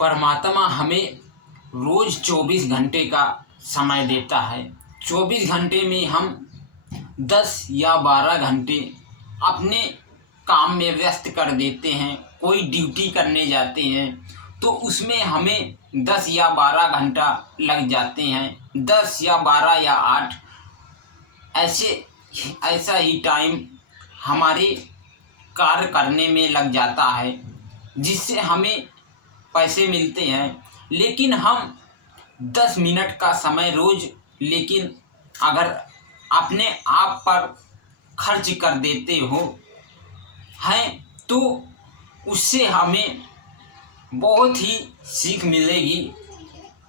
परमात्मा हमें रोज़ 24 घंटे का समय देता है। 24 घंटे में हम 10 या 12 घंटे अपने काम में व्यस्त कर देते हैं। कोई ड्यूटी करने जाते हैं तो उसमें हमें 10 या 12 घंटा लग जाते हैं। 10 या 12 या 8 ऐसा ही टाइम हमारे कार्य करने में लग जाता है, जिससे हमें पैसे मिलते हैं। लेकिन हम 10 मिनट का समय रोज़ लेकिन अगर अपने आप पर खर्च कर देते हो हैं तो उससे हमें बहुत ही सीख मिलेगी।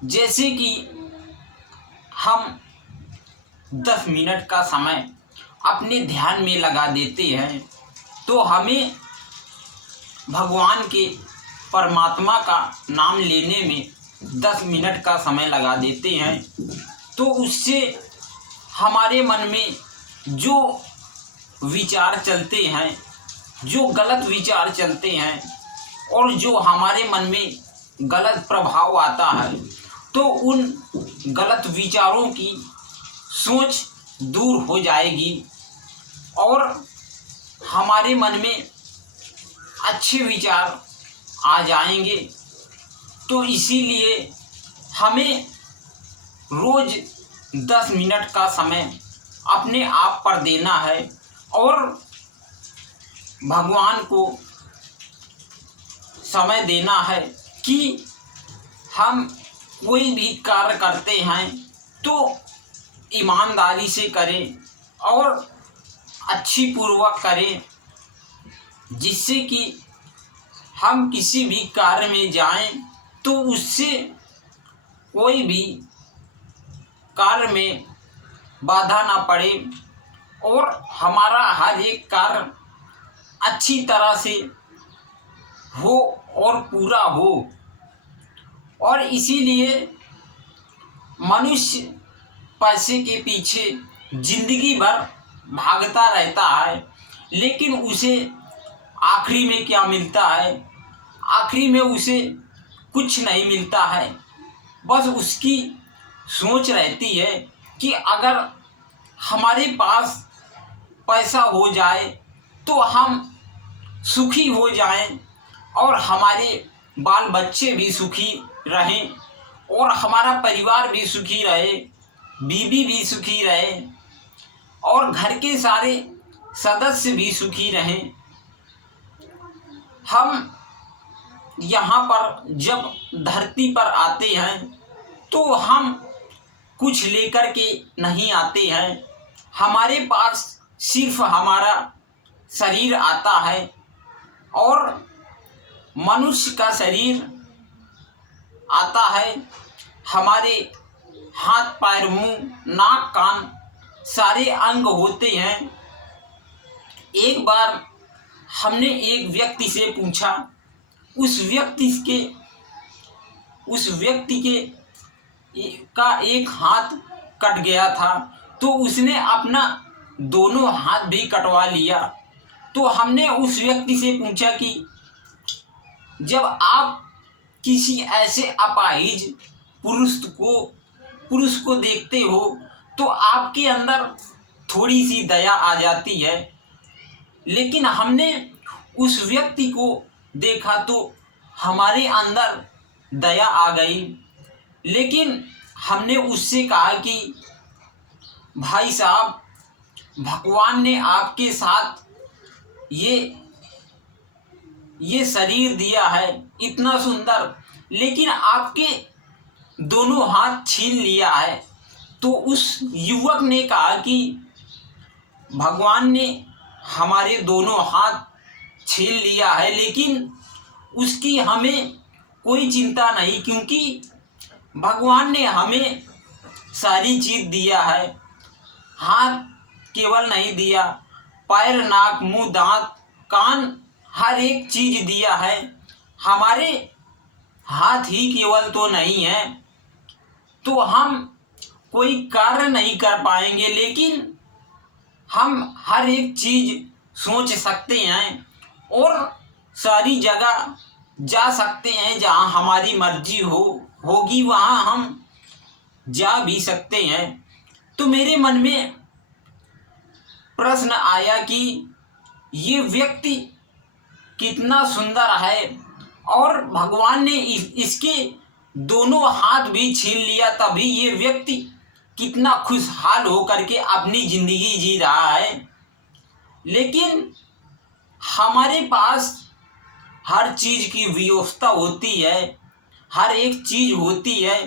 जैसे कि हम 10 मिनट का समय अपने ध्यान में लगा देते हैं तो हमें भगवान के परमात्मा का नाम लेने में 10 मिनट का समय लगा देते हैं तो उससे हमारे मन में जो विचार चलते हैं, जो गलत विचार चलते हैं और जो हमारे मन में गलत प्रभाव आता है तो उन गलत विचारों की सोच दूर हो जाएगी और हमारे मन में अच्छे विचार आ जाएंगे। तो इसीलिए हमें रोज़ 10 मिनट का समय अपने आप पर देना है और भगवान को समय देना है कि हम कोई भी कार्य करते हैं तो ईमानदारी से करें और अच्छी पूर्वक करें, जिससे कि हम किसी भी कार्य में जाएं तो उससे कोई भी कार्य में बाधा ना पड़े और हमारा हर एक कार्य अच्छी तरह से हो और पूरा हो। और इसीलिए मनुष्य पैसे के पीछे जिंदगी भर भागता रहता है, लेकिन उसे आखिरी में क्या मिलता है? आखिरी में उसे कुछ नहीं मिलता है। बस उसकी सोच रहती है कि अगर हमारे पास पैसा हो जाए तो हम सुखी हो जाएं और हमारे बाल बच्चे भी सुखी रहें और हमारा परिवार भी सुखी रहे, बीवी भी सुखी रहे और घर के सारे सदस्य भी सुखी रहें। हम यहाँ पर जब धरती पर आते हैं तो हम कुछ लेकर के नहीं आते हैं। हमारे पास सिर्फ हमारा शरीर आता है और मनुष्य का शरीर आता है। हमारे हाथ पैर मुंह नाक कान सारे अंग होते हैं। एक बार हमने एक व्यक्ति से पूछा, उस व्यक्ति का एक हाथ कट गया था तो उसने अपना दोनों हाथ भी कटवा लिया। तो हमने उस व्यक्ति से पूछा कि जब आप किसी ऐसे अपाहिज पुरुष को देखते हो तो आपके अंदर थोड़ी सी दया आ जाती है, लेकिन हमने उस व्यक्ति को देखा तो हमारे अंदर दया आ गई। लेकिन हमने उससे कहा कि भाई साहब, भगवान ने आपके साथ ये शरीर दिया है इतना सुंदर, लेकिन आपके दोनों हाथ छीन लिया है। तो उस युवक ने कहा कि भगवान ने हमारे दोनों हाथ छीन लिया है, लेकिन उसकी हमें कोई चिंता नहीं, क्योंकि भगवान ने हमें सारी चीज़ दिया है। हाथ केवल नहीं दिया, पैर नाक मुंह दांत कान हर एक चीज़ दिया है। हमारे हाथ ही केवल तो नहीं है तो हम कोई कार्य नहीं कर पाएंगे, लेकिन हम हर एक चीज़ सोच सकते हैं और सारी जगह जा सकते हैं, जहाँ हमारी मर्जी होगी वहाँ हम जा भी सकते हैं। तो मेरे मन में प्रश्न आया कि ये व्यक्ति कितना सुंदर है, और भगवान ने इसके दोनों हाथ भी छीन लिया, तभी ये व्यक्ति कितना खुशहाल होकर के अपनी ज़िंदगी जी रहा है। लेकिन हमारे पास हर चीज़ की व्यवस्था होती है, हर एक चीज़ होती है,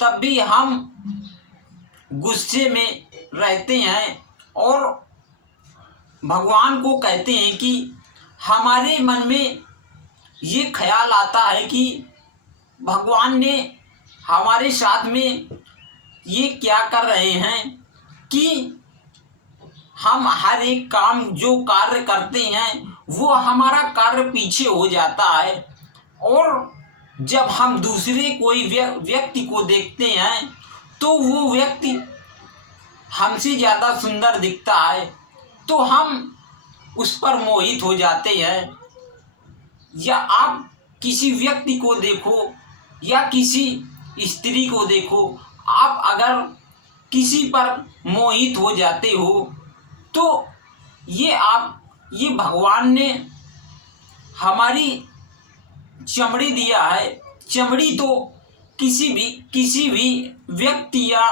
तब भी हम गुस्से में रहते हैं और भगवान को कहते हैं कि हमारे मन में ये ख्याल आता है कि भगवान ने हमारे साथ में ये क्या कर रहे हैं कि हम हर एक काम जो कार्य करते हैं वो हमारा कार्य पीछे हो जाता है, और जब हम दूसरे कोई व्यक्ति को देखते हैं तो वो व्यक्ति हमसे ज़्यादा सुंदर दिखता है, तो हम उस पर मोहित हो जाते हैं। या आप किसी व्यक्ति को देखो या किसी स्त्री को देखो, आप अगर किसी पर मोहित हो जाते हो तो ये भगवान ने हमारी चमड़ी दिया है। चमड़ी तो किसी भी व्यक्ति या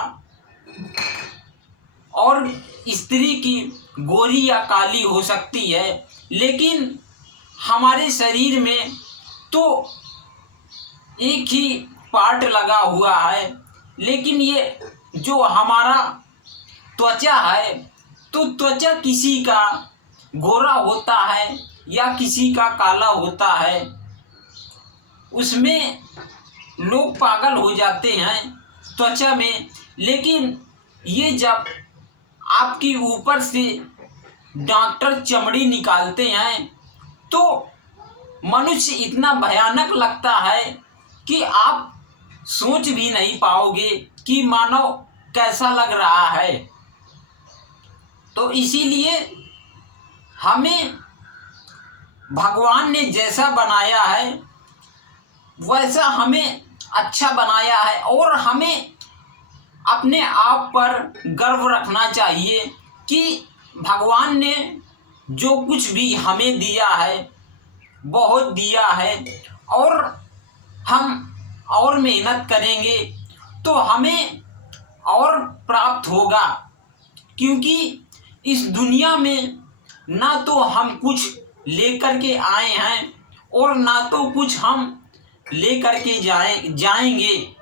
और स्त्री की गोरी या काली हो सकती है, लेकिन हमारे शरीर में तो एक ही पार्ट लगा हुआ है। लेकिन ये जो हमारा त्वचा है, तो त्वचा किसी का गोरा होता है या किसी का काला होता है, उसमें लोग पागल हो जाते हैं त्वचा में। लेकिन ये जब आपकी ऊपर से डॉक्टर चमड़ी निकालते हैं तो मनुष्य इतना भयानक लगता है कि आप सोच भी नहीं पाओगे कि मानव कैसा लग रहा है। तो इसीलिए हमें भगवान ने जैसा बनाया है वैसा हमें अच्छा बनाया है, और हमें अपने आप पर गर्व रखना चाहिए कि भगवान ने जो कुछ भी हमें दिया है बहुत दिया है, और हम और मेहनत करेंगे तो हमें और प्राप्त होगा। क्योंकि इस दुनिया में ना तो हम कुछ लेकर के आए हैं और ना तो कुछ हम लेकर के जाएंगे।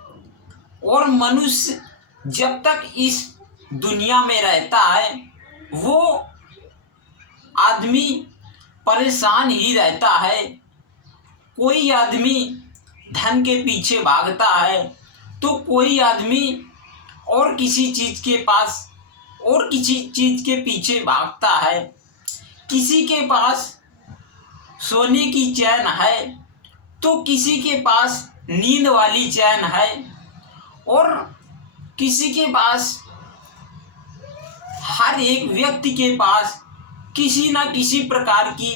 और मनुष्य जब तक इस दुनिया में रहता है वो आदमी परेशान ही रहता है। कोई आदमी धन के पीछे भागता है तो कोई आदमी और किसी चीज़ के पीछे भागता है। किसी के पास सोने की चैन है तो किसी के पास नींद वाली चैन है, और किसी के पास, हर एक व्यक्ति के पास किसी न किसी प्रकार की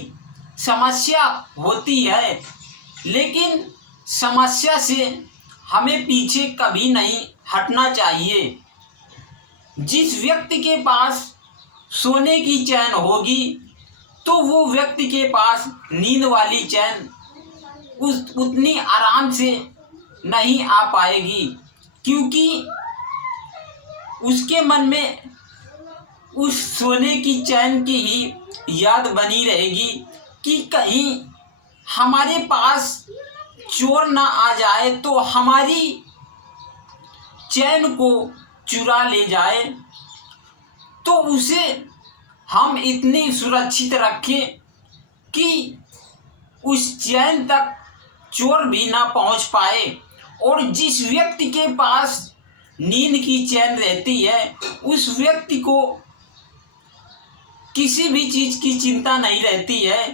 समस्या होती है। लेकिन समस्या से हमें पीछे कभी नहीं हटना चाहिए। जिस व्यक्ति के पास सोने की चैन होगी तो वो व्यक्ति के पास नींद वाली चैन उतनी आराम से नहीं आ पाएगी, क्योंकि उसके मन में उस सोने की चैन की ही याद बनी रहेगी कि कहीं हमारे पास चोर ना आ जाए तो हमारी चैन को चुरा ले जाए, तो उसे हम इतनी सुरक्षित रखें कि उस चैन तक चोर भी ना पहुंच पाए। और जिस व्यक्ति के पास नींद की चैन रहती है उस व्यक्ति को किसी भी चीज़ की चिंता नहीं रहती है।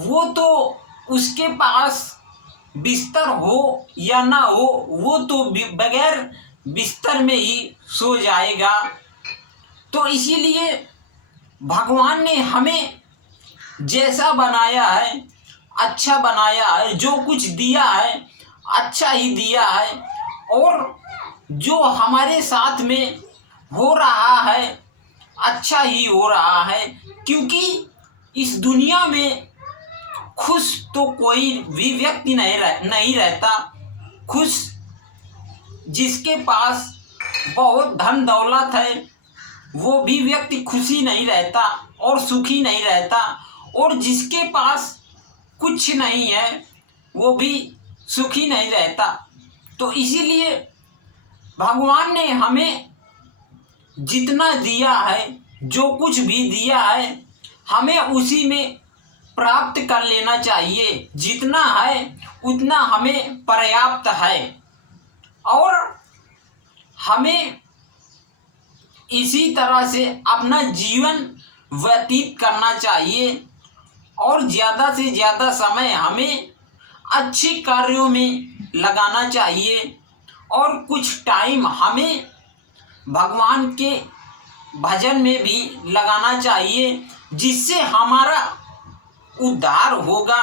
वो तो उसके पास बिस्तर हो या ना हो, वो तो बगैर बिस्तर में ही सो जाएगा। तो इसीलिए भगवान ने हमें जैसा बनाया है अच्छा बनाया है, जो कुछ दिया है अच्छा ही दिया है, और जो हमारे साथ में हो रहा है अच्छा ही हो रहा है। क्योंकि इस दुनिया में खुश तो कोई भी व्यक्ति नहीं रहता। खुश जिसके पास बहुत धन दौलत है वो भी व्यक्ति खुशी नहीं रहता और सुखी नहीं रहता, और जिसके पास कुछ नहीं है वो भी सुखी नहीं रहता। तो इसीलिए भगवान ने हमें जितना दिया है, जो कुछ भी दिया है, हमें उसी में प्राप्त कर लेना चाहिए। जितना है उतना हमें पर्याप्त है, और हमें इसी तरह से अपना जीवन व्यतीत करना चाहिए, और ज़्यादा से ज़्यादा समय हमें अच्छे कार्यों में लगाना चाहिए, और कुछ टाइम हमें भगवान के भजन में भी लगाना चाहिए, जिससे हमारा उद्धार होगा